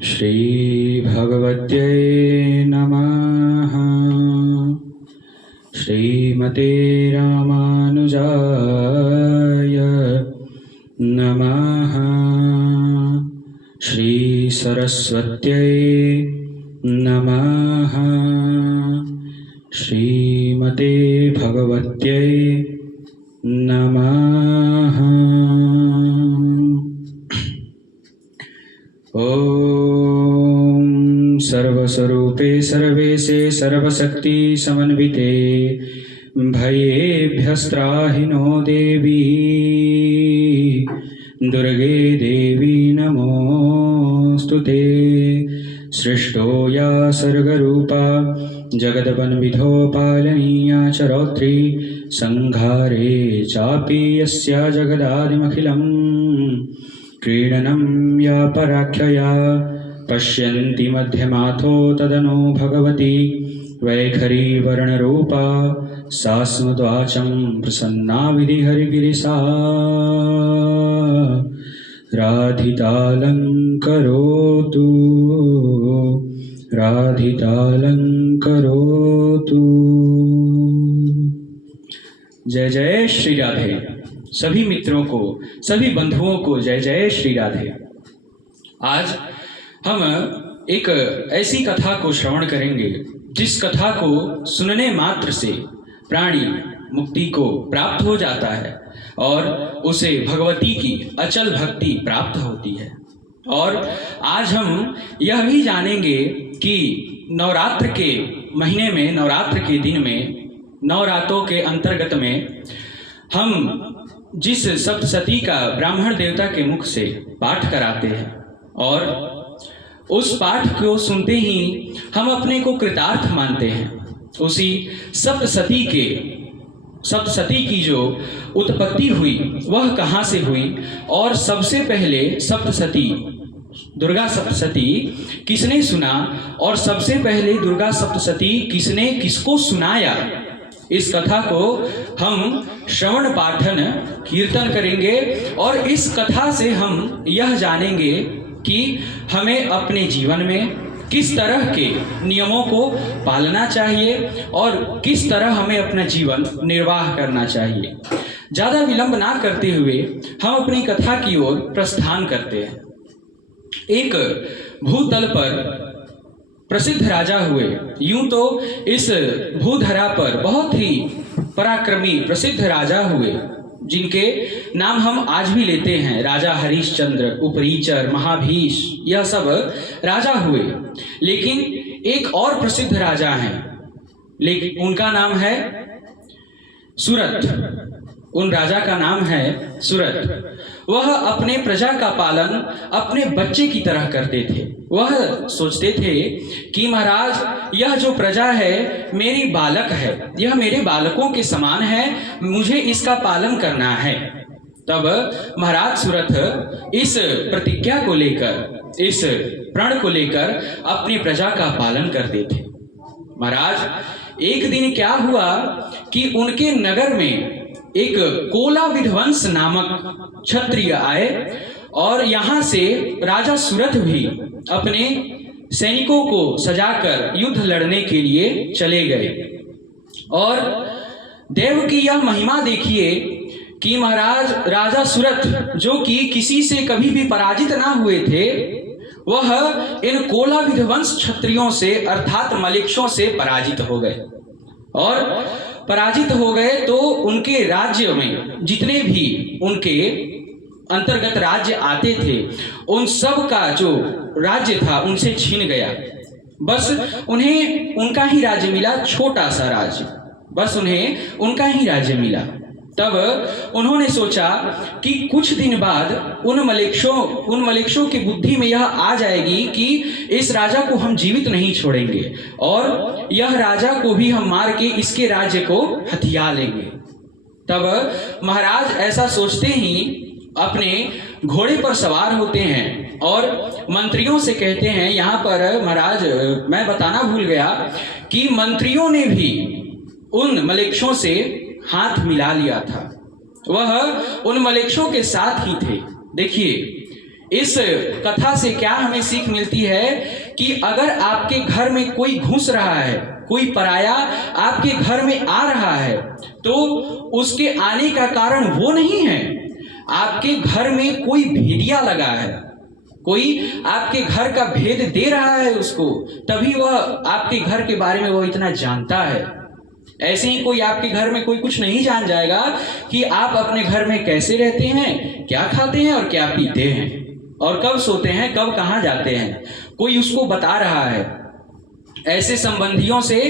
श्री भगवत्यै नमः। श्रीमते रामानुजाय नमः। श्री सरस्वत्यै नमः। श्रीमते भगवत्यै नमः। ओम सर्वस्वरूपे सर्वेशे सर्वशक्ति समन्विते भयेभ्यस्त्राहि नो देवी दुर्गे देवी नमोस्तुते। सृष्टो या सर्गरूपा जगदवन्विधो पालनीया च रौद्री संहारे चापि यस्या जगदादिमखिलं क्रीडनं या पराख्यया पश्यन्ति मध्यमाथो तदनु भगवती वैखरी वर्णरूपा सा स्मद्वाचं प्रसन्ना विधिहरिगिरिसा राधितालंकरोतु राधितालंकरोतु। जय जय श्री राधे। सभी मित्रों को, सभी बंधुओं को जय जय श्री राधे। आज हम एक ऐसी कथा को श्रवण करेंगे जिस कथा को सुनने मात्र से प्राणी मुक्ति को प्राप्त हो जाता है और उसे भगवती की अचल भक्ति प्राप्त होती है। और आज हम यह भी जानेंगे कि नवरात्र के महीने में, नवरात्र के दिन में, नौ रातों के अंतर्गत में हम जिस सप्तशती का ब्राह्मण देवता के मुख से पाठ कराते हैं और उस पाठ को सुनते ही हम अपने को कृतार्थ मानते हैं। उसी सप्तशती की जो उत्पत्ति हुई वह कहाँ से हुई और सबसे पहले सप्तशती दुर्गा सप्तशती किसने सुना और सबसे पहले दुर्गा सप्तशती किसने किसको सुनाया, इस कथा को हम श्रवण पाठन कीर्तन करेंगे। और इस कथा से हम यह जानेंगे कि हमें अपने जीवन में किस तरह के नियमों को पालना चाहिए और किस तरह हमें अपना जीवन निर्वाह करना चाहिए। ज़्यादा विलंब ना करते हुए हम अपनी कथा की ओर प्रस्थान करते हैं। एक भूतल पर प्रसिद्ध राजा हुए। यूं तो इस भूधरा पर बहुत ही पराक्रमी प्रसिद्ध राजा हुए जिनके नाम हम आज भी लेते हैं। राजा हरिश्चंद्र, उपरीचर, महाभीष, यह सब राजा हुए। लेकिन एक और प्रसिद्ध राजा हैं, लेकिन उनका नाम है सुरथ। उन राजा का नाम है सुरथ। वह अपने प्रजा का पालन अपने बच्चे की तरह करते थे। वह सोचते थे कि महाराज, यह जो प्रजा है मेरी बालक है, यह मेरे बालकों के समान है, मुझे इसका पालन करना है। तब महाराज सुरथ इस प्रतिज्ञा को लेकर, इस प्रण को लेकर अपनी प्रजा का पालन करते थे। महाराज, एक दिन क्या हुआ कि उनके नगर में एक कोला विध्वंस नामक क्षत्रिय आए और यहाँ से राजा सुरथ भी अपने सैनिकों को सजाकर युद्ध लड़ने के लिए चले गए। और देव की यह महिमा देखिए कि महाराज राजा सुरथ, जो कि किसी से कभी भी पराजित ना हुए थे, वह इन कोला विध्वंस क्षत्रियों से अर्थात मलेच्छों से पराजित हो गए। और पराजित हो गए तो उनके राज्य में जितने भी उनके अंतर्गत राज्य आते थे उन सब का जो राज्य था उनसे छीन गया। बस उन्हें उनका ही राज्य मिला, छोटा सा राज्य, बस उन्हें उनका ही राज्य मिला। तब उन्होंने सोचा कि कुछ दिन बाद उन मलेच्छों की बुद्धि में यह आ जाएगी कि इस राजा को हम जीवित नहीं छोड़ेंगे और यह राजा को भी हम मार के इसके राज्य को हथिया लेंगे। तब महाराज ऐसा सोचते ही अपने घोड़े पर सवार होते हैं और मंत्रियों से कहते हैं, यहाँ पर महाराज मैं बताना भूल गया कि मंत्रियों ने भी उन मलेच्छों से हाथ मिला लिया था वह उन मलेच्छों के साथ ही थे। देखिए, इस कथा से क्या हमें सीख मिलती है कि अगर आपके घर में कोई घुस रहा है, कोई पराया आपके घर में आ रहा है, तो उसके आने का कारण वो नहीं है। आपके घर में कोई भेदिया लगा है, कोई आपके घर का भेद दे रहा है उसको, तभी वह आपके घर के बारे में वो इतना जानता है। ऐसे ही कोई आपके घर में कोई कुछ नहीं जान जाएगा कि आप अपने घर में कैसे रहते हैं, क्या खाते हैं और क्या पीते हैं, और कब सोते हैं, कब कहाँ जाते हैं, कोई उसको बता रहा है। ऐसे संबंधियों से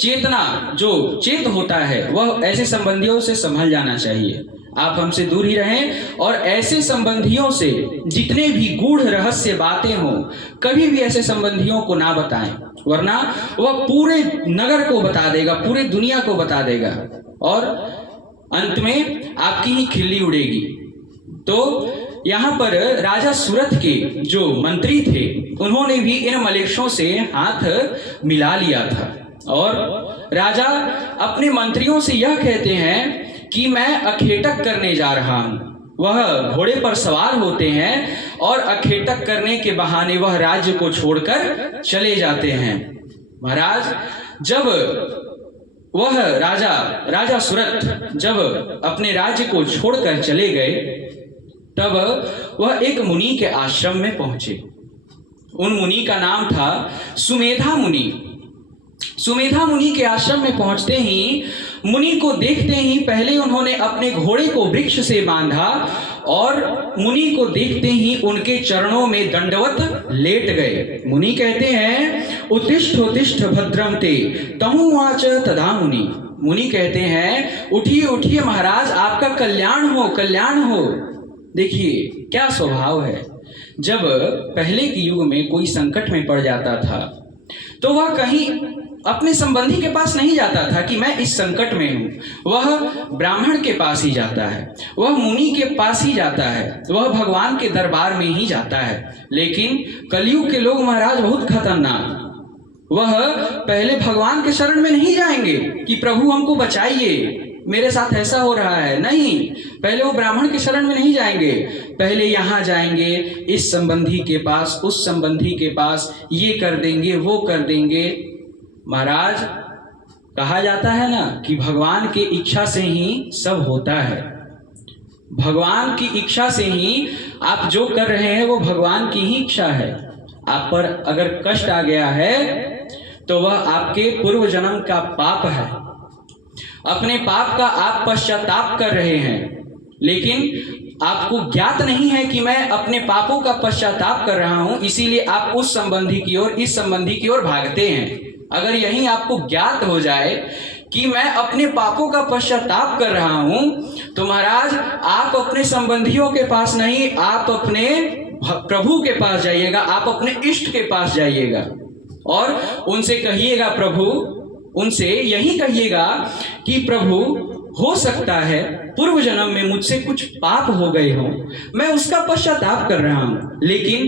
चेतना, जो चेत होता है, वह ऐसे संबंधियों से संभल जाना चाहिए। आप हमसे दूर ही रहें और ऐसे संबंधियों से जितने भी गूढ़ रहस्य बातें हों, कभी भी ऐसे संबंधियों को ना बताएं, वरना वह पूरे नगर को बता देगा, पूरे दुनिया को बता देगा और अंत में आपकी ही खिल्ली उड़ेगी। तो यहाँ पर राजा सुरथ के जो मंत्री थे, उन्होंने भी इन मलेच्छों से हाथ मिला लिया था और राजा अपने मंत्रियों से यह कहते हैं कि मैं अखेटक करने जा रहा हूँ। वह घोड़े पर सवार होते हैं और अखेटक करने के बहाने वह राज्य को छोड़कर चले जाते हैं। महाराज, जब वह राजा सुरथ जब अपने राज्य को छोड़कर चले गए, तब वह एक मुनि के आश्रम में पहुंचे। उन मुनि का नाम था सुमेधा मुनि। सुमेधा मुनि के आश्रम में पहुंचते ही, मुनि को देखते ही पहले उन्होंने अपने घोड़े को वृक्ष से बांधा और मुनि को देखते ही उनके चरणों में दंडवत लेट गए। मुनि कहते हैं, उत्तिष्ठ उत्तिष्ठ भद्रम ते तमुवाच तदा मुनि। मुनि कहते हैं, उठिए उठिए महाराज, आपका कल्याण हो, कल्याण हो। देखिए क्या स्वभाव है, जब पहले के युग में कोई संकट में पड़ जाता था तो वह कहीं अपने संबंधी के पास नहीं जाता था कि मैं इस संकट में हूँ। वह ब्राह्मण के पास ही जाता है, वह मुनि के पास ही जाता है, वह भगवान के दरबार में ही जाता है। लेकिन कलयुग के लोग महाराज बहुत खतरनाक, वह पहले भगवान के शरण में नहीं जाएंगे कि प्रभु हमको बचाइए, मेरे साथ ऐसा हो रहा है, नहीं। पहले वो ब्राह्मण के शरण में नहीं जाएंगे, पहले यहाँ जाएंगे, इस संबंधी के पास, उस संबंधी के पास, ये कर देंगे, वो कर देंगे। महाराज, कहा जाता है ना कि भगवान की इच्छा से ही सब होता है। भगवान की इच्छा से ही आप जो कर रहे हैं वो भगवान की ही इच्छा है। आप पर अगर कष्ट आ गया है तो वह आपके पूर्व जन्म का पाप है। अपने पाप का आप पश्चाताप कर रहे हैं, लेकिन आपको ज्ञात नहीं है कि मैं अपने पापों का पश्चाताप कर रहा हूं, इसीलिए आप उस संबंधी की ओर, इस संबंधी की ओर भागते हैं। अगर यही आपको ज्ञात हो जाए कि मैं अपने पापों का पश्चाताप कर रहा हूं, तो महाराज आप अपने संबंधियों के पास नहीं, आप अपने प्रभु के पास जाइएगा, आप अपने इष्ट के पास जाइएगा और उनसे कहिएगा, प्रभु, उनसे यही कहिएगा कि प्रभु, हो सकता है पूर्व जन्म में मुझसे कुछ पाप हो गए हों, मैं उसका पश्चाताप कर रहा हूं, लेकिन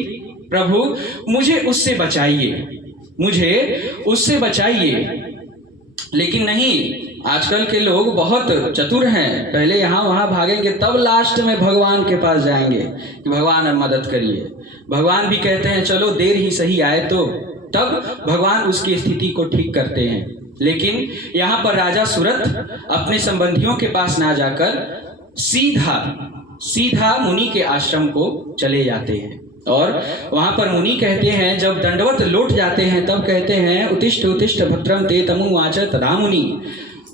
प्रभु मुझे उससे बचाइए, मुझे उससे बचाइए। लेकिन नहीं, आजकल के लोग बहुत चतुर हैं, पहले यहाँ वहाँ भागेंगे, तब लास्ट में भगवान के पास जाएंगे कि भगवान मदद करिए। भगवान भी कहते हैं चलो देर ही सही आए, तो तब भगवान उसकी स्थिति को ठीक करते हैं। लेकिन यहाँ पर राजा सुरथ अपने संबंधियों के पास ना जाकर सीधा मुनि के आश्रम को चले जाते हैं और वहां पर मुनि कहते हैं, जब दंडवत लौट जाते हैं तब कहते हैं, उत्तिष्ठ उत्तिष्ठ भद्रम ते तमुवाच तदा मुनि।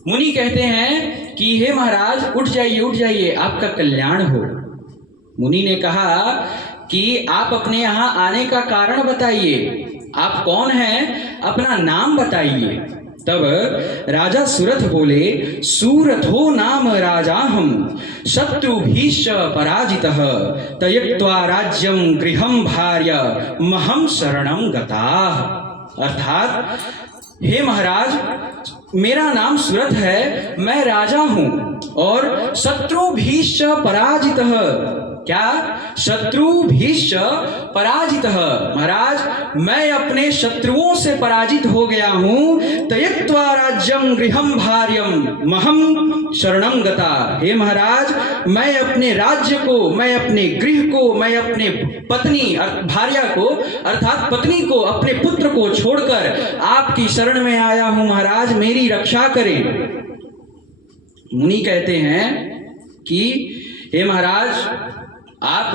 मुनि कहते हैं कि हे महाराज, उठ जाइए, उठ जाइए, आपका कल्याण हो। मुनि ने कहा कि आप अपने यहाँ आने का कारण बताइए, आप कौन हैं, अपना नाम बताइए। तब राजा सुरथ बोले, सूरथो नाम राजा हम शत्रुभीश्च पराजितः त्यक्त्वा राज्यं गृहं भार्य महं शरणं गताः। अर्थात, हे महाराज, मेरा नाम सुरथ है, मैं राजा हूं और शत्रुभीश्च पराजितः, क्या? शत्रुभिश्च पराजितः। महाराज मैं अपने शत्रुओं से पराजित हो गया हूं। त्यक्त्वा राज्यं गृहं भार्यं महं शरणं गता। हे महाराज मैं अपने राज्य को, मैं अपने गृह को, मैं अपने पत्नी भार्या को अर्थात पत्नी को, अपने पुत्र को छोड़कर आपकी शरण में आया हूं। महाराज मेरी रक्षा करें। मुनि कहते हैं कि हे महाराज आप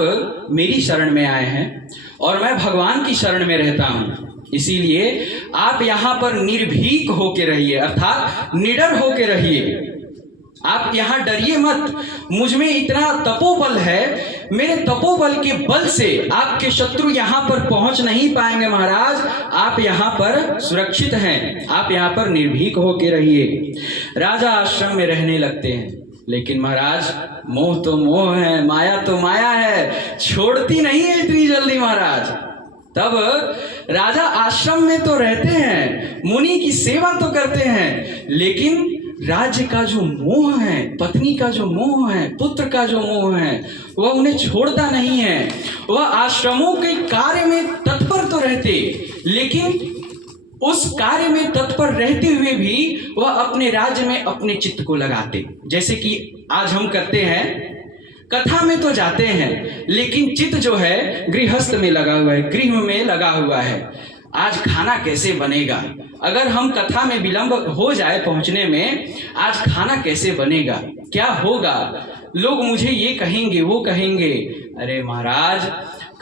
मेरी शरण में आए हैं और मैं भगवान की शरण में रहता हूं, इसीलिए आप यहां पर निर्भीक होके रहिए अर्थात निडर होके रहिए। आप यहां डरिए मत। मुझ में इतना तपोबल है, मेरे तपोबल के बल से आपके शत्रु यहां पर पहुंच नहीं पाएंगे। महाराज आप यहां पर सुरक्षित हैं, आप यहां पर निर्भीक होके रहिए। राजा आश्रम में रहने लगते हैं, लेकिन महाराज मोह तो मोह है, माया तो माया है, छोड़ती नहीं है इतनी जल्दी। महाराज तब राजा आश्रम में तो रहते हैं, मुनि की सेवा तो करते हैं, लेकिन राज्य का जो मोह है, पत्नी का जो मोह है, पुत्र का जो मोह है, वह उन्हें छोड़ता नहीं है। वह आश्रमों के कार्य में तत्पर तो रहते, लेकिन उस कार्य में तत्पर रहते हुए भी वह अपने राज्य में अपने चित्त को लगाते। जैसे कि आज हम करते हैं, कथा में तो जाते हैं लेकिन चित्त जो है गृहस्थ में लगा हुआ है, गृह में लगा हुआ है। आज खाना कैसे बनेगा, अगर हम कथा में विलंब हो जाए पहुंचने में, आज खाना कैसे बनेगा, क्या होगा, लोग मुझे ये कहेंगे वो कहेंगे। अरे महाराज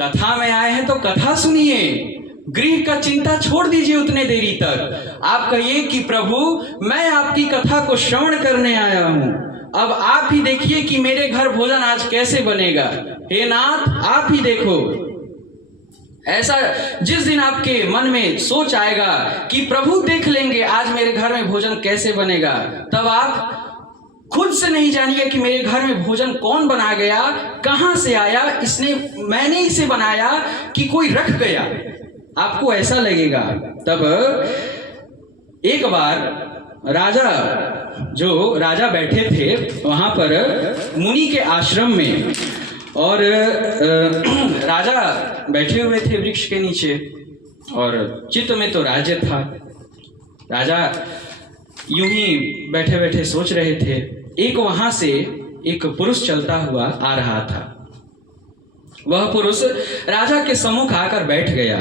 कथा में आए हैं तो कथा सुनिए, गृह का चिंता छोड़ दीजिए उतने देरी तक। आप कहिए कि प्रभु मैं आपकी कथा को श्रवण करने आया हूं, अब आप ही देखिए कि मेरे घर भोजन आज कैसे बनेगा। हे नाथ आप ही देखो। ऐसा जिस दिन आपके मन में सोच आएगा कि प्रभु देख लेंगे आज मेरे घर में भोजन कैसे बनेगा, तब आप खुद से नहीं जानिए कि मेरे घर में भोजन कौन बना गया, कहां से आया, इसने मैंने इसे बनाया कि कोई रख गया, आपको ऐसा लगेगा। तब एक बार राजा बैठे थे वहां पर मुनि के आश्रम में, और राजा बैठे हुए थे वृक्ष के नीचे और चित्त में तो राज्य था। राजा यूं ही बैठे बैठे सोच रहे थे, एक वहां से एक पुरुष चलता हुआ आ रहा था। वह पुरुष राजा के सम्मुख आकर बैठ गया।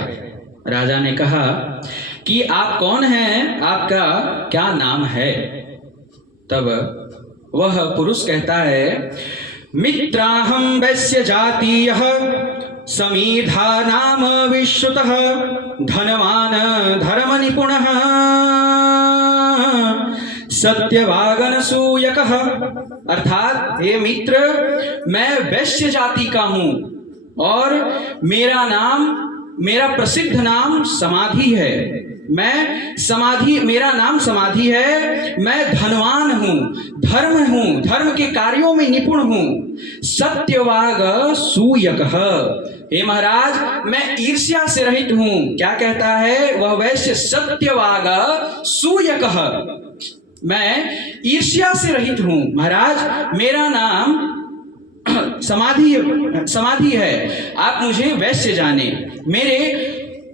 राजा ने कहा कि आप कौन हैं, आपका क्या नाम है? तब वह पुरुष कहता है, मित्राहं वैश्य जातीयः समीधा नाम विश्रुतः धनवान धर्म निपुणः सत्यवागनसूयकः। अर्थात हे मित्र मैं वैश्य जाति का हूं और मेरा प्रसिद्ध नाम समाधि है। मेरा नाम समाधि है। मैं धनवान हूं, धर्म के कार्यों में निपुण हूं। सत्यवाग सूयकः। हे महाराज मैं ईर्ष्या से रहित हूं। क्या कहता है वह वैश्य? सत्यवाग सूयकः। मैं ईर्ष्या से रहित हूं। महाराज मेरा नाम समाधि है, आप मुझे वैश्य जाने। मेरे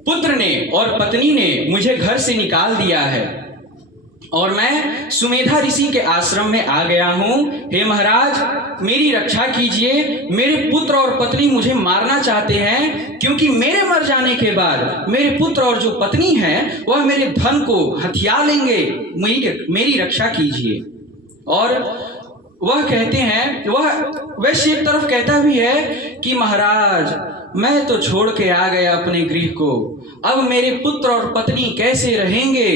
पुत्र ने और पत्नी ने मुझे घर से निकाल दिया है और मैं सुमेधा ऋषि के आश्रम में आ गया हूं। हे महाराज मेरी रक्षा कीजिए, मेरे पुत्र और पत्नी मुझे मारना चाहते हैं, क्योंकि मेरे मर जाने के बाद मेरे पुत्र और जो पत्नी है वह मेरे धन को हथिया लेंगे। मेरी रक्षा कीजिए। और वह कहते हैं, वह वैश्य एक तरफ कहता भी है कि महाराज मैं तो छोड़ के आ गया अपने गृह को, अब मेरे पुत्र और पत्नी कैसे रहेंगे?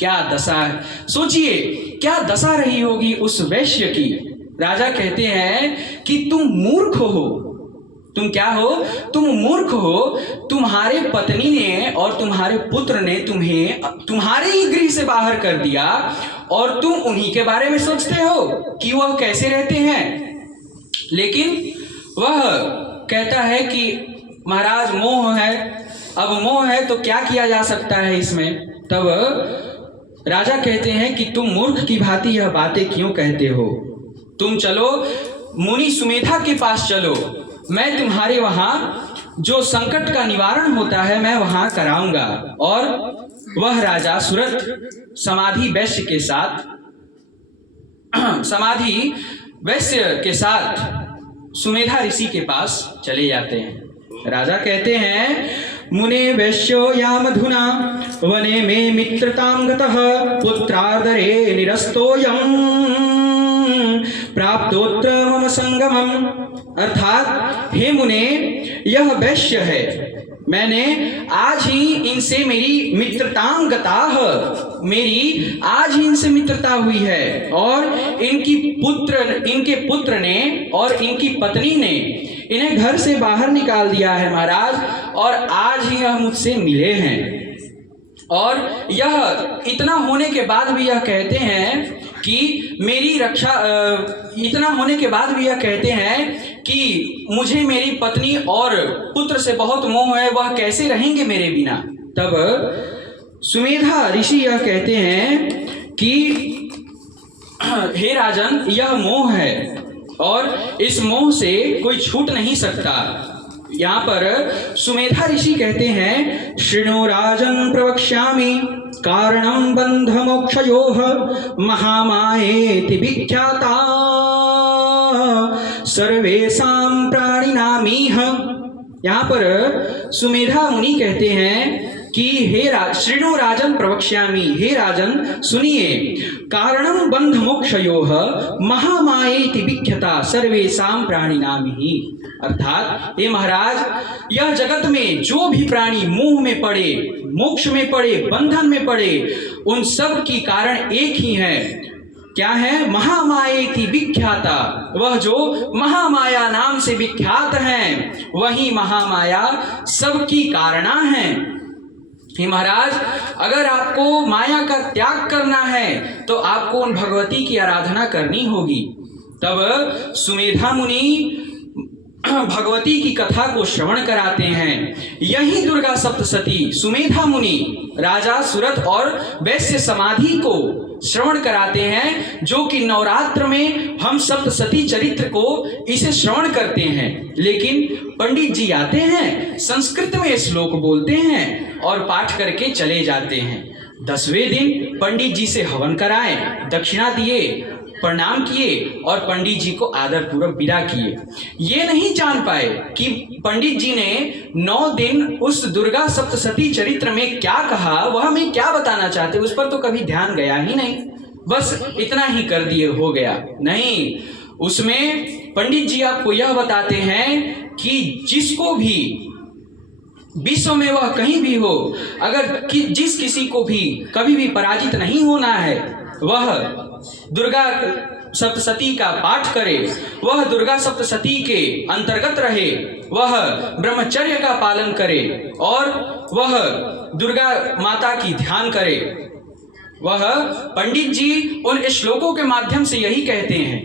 क्या दशा है, सोचिए क्या दशा रही होगी उस वैश्य की। राजा कहते हैं कि तुम मूर्ख हो। तुम क्या हो? तुम मूर्ख हो। तुम्हारे पत्नी ने और तुम्हारे पुत्र ने तुम्हें तुम्हारे ही गृह से बाहर कर दिया और तुम उन्हीं के बारे में सोचते हो कि वह कैसे रहते हैं। लेकिन वह कहता है कि महाराज मोह है, अब मोह है तो क्या किया जा सकता है इसमें। तब राजा कहते हैं कि तुम मूर्ख की भांति यह बातें क्यों कहते हो? तुम चलो मुनि सुमेधा के पास चलो, मैं तुम्हारे वहां जो संकट का निवारण होता है मैं वहां कराऊंगा। और वह राजा सूरत समाधि वैश्य के साथ सुमेधा ऋषि के पास चले जाते हैं। राजा कहते हैं, मुने वैश्यो यामधुना वने में मित्रतां गतः पुत्रार्दरे निरस्तोऽयं प्राप्तोत्र मम संगमम। अर्थात हे मुने, यह वैश्य है, मैंने आज ही इनसे मेरी मित्रतां गताः, मेरी आज ही इनसे मित्रता हुई है। और इनके पुत्र ने और इनकी पत्नी ने इन्हें घर से बाहर निकाल दिया है महाराज, और आज ही यह मुझसे मिले हैं। और यह इतना होने के बाद भी यह कहते हैं कि मेरी रक्षा, इतना होने के बाद भी यह कहते हैं कि मुझे मेरी पत्नी और पुत्र से बहुत मोह है, वह कैसे रहेंगे मेरे बिना। तब सुमेधा ऋषि यह कहते हैं कि हे राजन, यह मोह है और इस मोह से कोई छूट नहीं सकता। यहाँ पर सुमेधा ऋषि कहते हैं, शृणु राजन प्रवक्ष्यामि कारणं बंध मोक्षयोः महामायेति विख्याता सर्वेषां प्राणिनामीह। यहाँ पर सुमेधा मुनि कहते हैं कि श्रीणु राजन प्रवक्ष्यामि, हे राजन सुनिए, कारणं बंध मोक्षयोः महामायेति विख्याता सर्वेषां प्राणिनामिहि। अर्थात हे महाराज, यह जगत में जो भी प्राणी मोह में पड़े, मोक्ष में पड़े, बंधन में पड़े, उन सब की कारण एक ही है। क्या है? महामायेति विख्याता। वह जो महामाया नाम से विख्यात हैं, वही महामाया सबकी कारणा है। हे महाराज, अगर आपको माया का त्याग करना है तो आपको उन भगवती की आराधना करनी होगी। तब सुमेधा मुनि भगवती की कथा को श्रवण कराते हैं। यही दुर्गा सप्तशती सुमेधा मुनि राजा सूरत और वैश्य समाधि को श्रवण कराते हैं, जो कि नवरात्र में हम सप्तशती चरित्र को इसे श्रवण करते हैं। लेकिन पंडित जी आते हैं, संस्कृत में श्लोक बोलते हैं और पाठ करके चले जाते हैं। 10वें दिन पंडित जी से हवन कराए, दक्षिणा दिए, प्रणाम किए और पंडित जी को आदर पूर्वक विदा किए। ये नहीं जान पाए कि पंडित जी ने 9 दिन उस दुर्गा सप्तशती चरित्र में क्या कहा, वह हमें क्या बताना चाहते, उस पर तो कभी ध्यान गया ही नहीं, बस इतना ही कर दिए, हो गया नहीं। उसमें पंडित जी आपको यह बताते हैं कि जिसको भी विश्व में वह कहीं भी हो, अगर जिस किसी को भी कभी भी पराजित नहीं होना है, वह दुर्गा सप्तशती का पाठ करे, वह दुर्गा सप्तशती के अंतर्गत रहे, वह ब्रह्मचर्य का पालन करे और वह दुर्गा माता की ध्यान करे। वह पंडित जी उन श्लोकों के माध्यम से यही कहते हैं,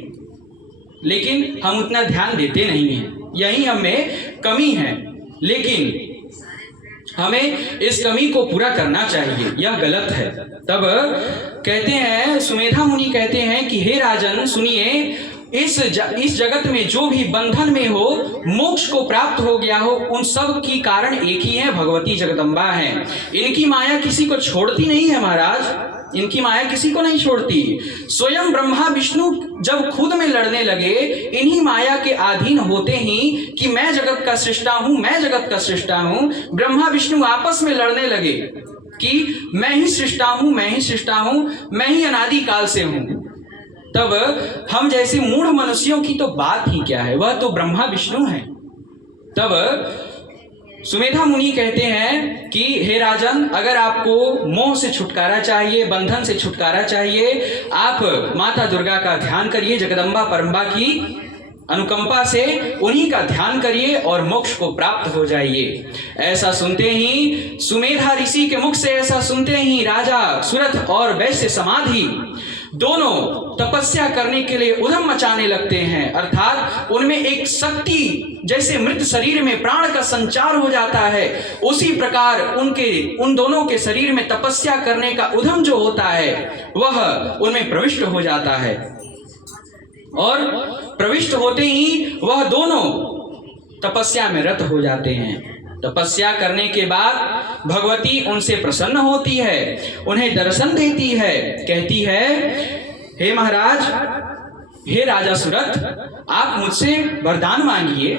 लेकिन हम उतना ध्यान देते नहीं हैं। यही हमें कमी है, लेकिन हमें इस कमी को पूरा करना चाहिए, यह गलत है। तब कहते हैं, सुमेधा मुनि कहते हैं कि हे राजन सुनिए, इस जगत में जो भी बंधन में हो, मोक्ष को प्राप्त हो गया हो, उन सब की कारण एक ही है, भगवती जगदम्बा है। इनकी माया किसी को छोड़ती नहीं है महाराज, इनकी माया किसी को नहीं छोड़ती। स्वयं ब्रह्मा विष्णु जब खुद में लड़ने लगे, इन्हीं माया के अधीन होते ही कि मैं जगत का सृष्टा हूं, मैं जगत का सृष्टा हूं, ब्रह्मा विष्णु आपस में लड़ने लगे कि मैं ही सृष्टा हूं, मैं ही सृष्टा हूं, मैं ही अनादि काल से हूं। तब हम जैसे मूढ़ मनुष्यों की तो बात ही क्या है, वह तो ब्रह्मा विष्णु है। तब सुमेधा मुनि कहते हैं कि हे राजन, अगर आपको मोह से छुटकारा चाहिए, बंधन से छुटकारा चाहिए, आप माता दुर्गा का ध्यान करिए, जगदम्बा परम्बा की अनुकंपा से उन्हीं का ध्यान करिए और मोक्ष को प्राप्त हो जाइए। ऐसा सुनते ही, सुमेधा ऋषि के मुख से ऐसा सुनते ही राजा सूरत और वैश्य समाधि दोनों तपस्या करने के लिए उद्यम मचाने लगते हैं। अर्थात उनमें एक शक्ति, जैसे मृत शरीर में प्राण का संचार हो जाता है, उसी प्रकार उन दोनों के शरीर में तपस्या करने का उद्यम जो होता है, वह उनमें प्रविष्ट हो जाता है। और प्रविष्ट होते ही वह दोनों तपस्या में रत हो जाते हैं। तपस्या करने के बाद भगवती उनसे प्रसन्न होती है, उन्हें दर्शन देती है, कहती है, हे महाराज, हे राजा सुरथ, आप मुझसे वरदान मांगिए,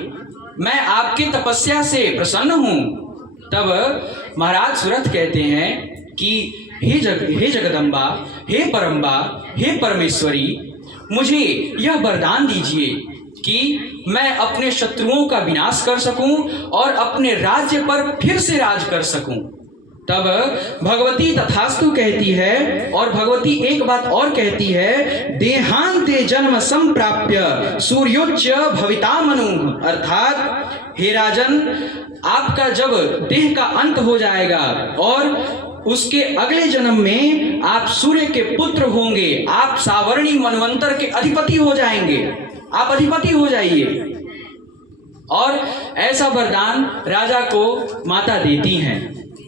मैं आपके तपस्या से प्रसन्न हूं। तब महाराज सुरथ कहते हैं कि हे जगदम्बा, हे परम्बा, हे परमेश्वरी, मुझे यह वरदान दीजिए कि मैं अपने शत्रुओं का विनाश कर सकूं और अपने राज्य पर फिर से राज कर सकूं। तब भगवती तथास्तु कहती है, और भगवती एक बात और कहती है, देहांते जन्म संप्राप्य सूर्योच्च भविता मनु, अर्थात हे राजन, आपका जब देह का अंत हो जाएगा और उसके अगले जन्म में आप सूर्य के पुत्र होंगे, आप सावर्णी मनवंतर के अधिपति हो जाएंगे, आप अधिपति हो जाइए। और ऐसा वरदान राजा को माता देती हैं।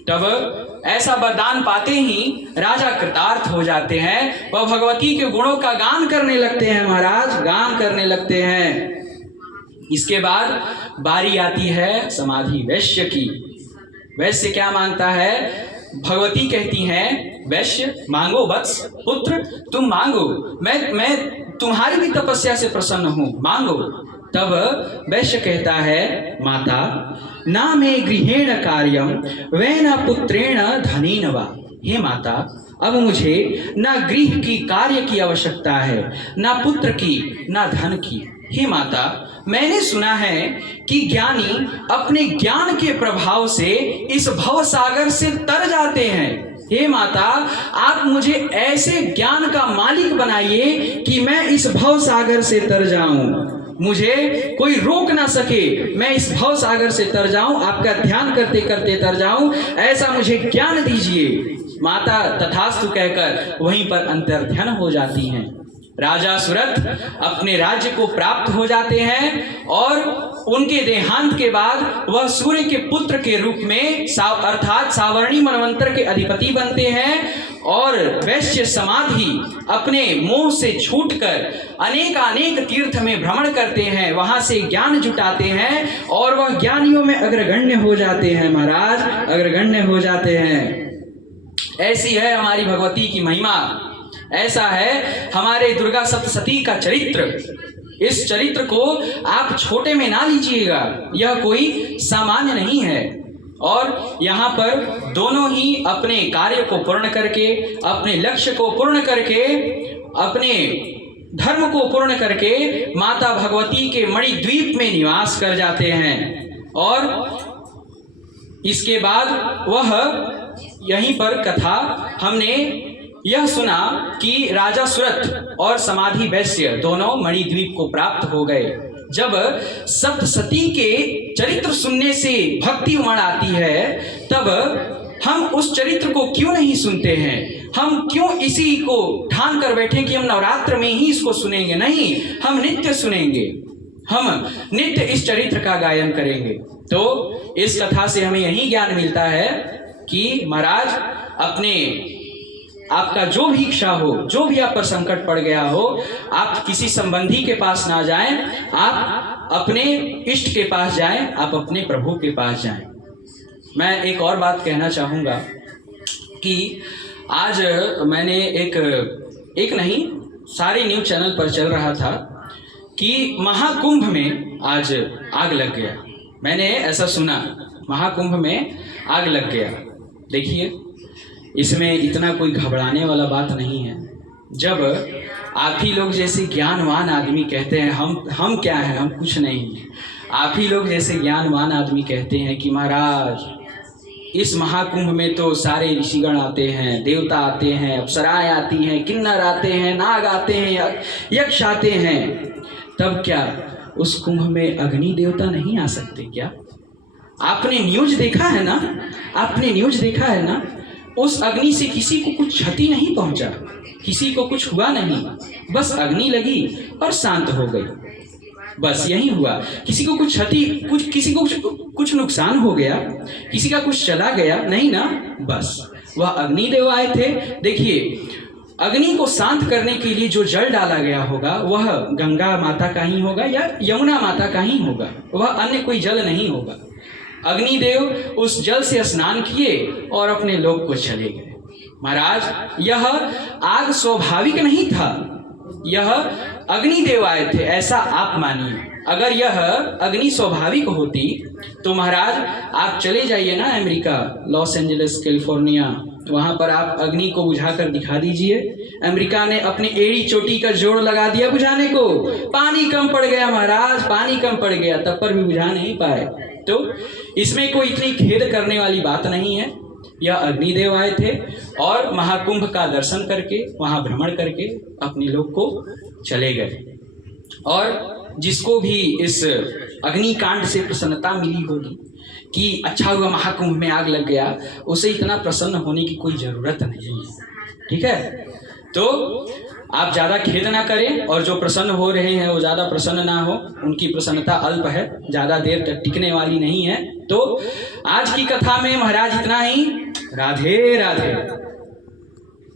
तब ऐसा वरदान पाते ही राजा कृतार्थ हो जाते हैं, वह भगवती के गुणों का गान करने लगते हैं, महाराज गान करने लगते हैं। इसके बाद बारी आती है समाधि वैश्य की। वैश्य क्या मांगता है? भगवती कहती हैं, वैश्य मांगो वत्स, पुत्र तुम मांगो, मैं तुम्हारी भी तपस्या से प्रसन्न हूं, मांगो। तब वैश्य कहता है, माता ना मे गृहेण कार्यम वैन पुत्रेण धनेन वा। हे माता, अब मुझे ना गृह की कार्य की आवश्यकता है, ना पुत्र की, ना धन की। हे माता, मैंने सुना है कि ज्ञानी अपने ज्ञान के प्रभाव से इस भव सागर से तर जाते हैं। हे माता, आप मुझे ऐसे ज्ञान का मालिक बनाइए कि मैं इस भव सागर से तर जाऊं, मुझे कोई रोक ना सके, मैं इस भव सागर से तर जाऊं, आपका ध्यान करते करते तर जाऊं, ऐसा मुझे ज्ञान दीजिए। माता तथास्तु कहकर वहीं पर अंतर्ध्यान हो जाती हैं। राजा सुरथ अपने राज्य को प्राप्त हो जाते हैं और उनके देहांत के बाद वह सूर्य के पुत्र के रूप में अर्थात सावर्णी मनवंतर के अधिपति बनते हैं और वैश्य समाधि अपने मोह से छूटकर अनेक तीर्थ में भ्रमण करते हैं, वहां से ज्ञान जुटाते हैं और वह ज्ञानियों में अग्रगण्य हो जाते हैं। महाराज अग्रगण्य हो जाते हैं। ऐसी है हमारी भगवती की महिमा, ऐसा है हमारे दुर्गा सप्तशती का चरित्र। इस चरित्र को आप छोटे में ना लीजिएगा, यह कोई सामान्य नहीं है। और यहाँ पर दोनों ही अपने कार्य को पूर्ण करके, अपने लक्ष्य को पूर्ण करके, अपने धर्म को पूर्ण करके माता भगवती के मणिद्वीप में निवास कर जाते हैं। और इसके बाद वह यहीं पर कथा हमने यह सुना कि राजा सुरथ और समाधि वैश्य दोनों मणिद्वीप को प्राप्त हो गए। जब सप्तशती के चरित्र सुनने से भक्ति उमड़ आती है, तब हम उस चरित्र को क्यों नहीं सुनते हैं? हम क्यों इसी को ठान कर बैठे कि हम नवरात्र में ही इसको सुनेंगे? नहीं, हम नित्य सुनेंगे, हम नित्य इस चरित्र का गायन करेंगे। तो इस कथा से हमें यही ज्ञान मिलता है कि महाराज अपने आपका जो भी इच्छा हो, जो भी आप पर संकट पड़ गया हो, आप किसी संबंधी के पास ना जाएं, आप अपने इष्ट के पास जाएं, आप अपने प्रभु के पास जाएं। मैं एक और बात कहना चाहूँगा कि आज मैंने एक नहीं सारे न्यूज़ चैनल पर चल रहा था कि महाकुंभ में आज आग लग गया। मैंने ऐसा सुना, महाकुंभ में आग लग गया। देखिए, इसमें इतना कोई घबराने वाला बात नहीं है। जब आप ही लोग जैसे ज्ञानवान आदमी कहते हैं हम क्या हैं, हम कुछ नहीं, आप ही लोग जैसे ज्ञानवान आदमी कहते हैं कि महाराज इस महाकुंभ में तो सारे ऋषिगण आते हैं, देवता आते हैं, अप्सराएं आती हैं, किन्नर आते हैं, नाग आते हैं, यक्ष आते हैं, तब क्या उस कुंभ में अग्नि देवता नहीं आ सकते क्या? आपने न्यूज़ देखा है ना, आपने न्यूज़ देखा है ना, उस अग्नि से किसी को कुछ क्षति नहीं पहुंचा, किसी को कुछ हुआ नहीं, बस अग्नि लगी और शांत हो गई, बस यही हुआ। किसी को कुछ क्षति, किसी को कुछ नुकसान हो गया, किसी का कुछ चला गया नहीं ना, बस वह अग्निदेव आए थे। देखिए, अग्नि को शांत करने के लिए जो जल डाला गया होगा वह गंगा माता का ही होगा या यमुना माता का ही होगा, वह अन्य कोई जल नहीं होगा। अग्निदेव उस जल से स्नान किए और अपने लोक को चले गए। महाराज, यह आग स्वाभाविक नहीं था, यह अग्निदेव आए थे, ऐसा आप मानिए। अगर यह अग्नि स्वाभाविक होती तो महाराज आप चले जाइए ना अमेरिका, लॉस एंजलिस, कैलिफोर्निया, वहाँ पर आप अग्नि को बुझाकर दिखा दीजिए। अमेरिका ने अपनी एड़ी चोटी का जोड़ लगा दिया बुझाने को, पानी कम पड़ गया महाराज, पानी कम पड़ गया, तब पर भी बुझा नहीं पाए। तो इसमें कोई इतनी खेद करने वाली बात नहीं है। यह अग्निदेव आए थे और महाकुंभ का दर्शन करके, वहाँ भ्रमण करके अपने लोक को चले गए। और जिसको भी इस अग्निकांड से प्रसन्नता मिली होगी कि अच्छा हुआ महाकुंभ में आग लग गया, उसे इतना प्रसन्न होने की कोई ज़रूरत नहीं है। ठीक है, तो आप ज़्यादा खेद ना करें, और जो प्रसन्न हो रहे हैं वो ज़्यादा प्रसन्न ना हो, उनकी प्रसन्नता अल्प है, ज़्यादा देर तक टिकने वाली नहीं है। तो आज की कथा में महाराज इतना ही। राधे राधे।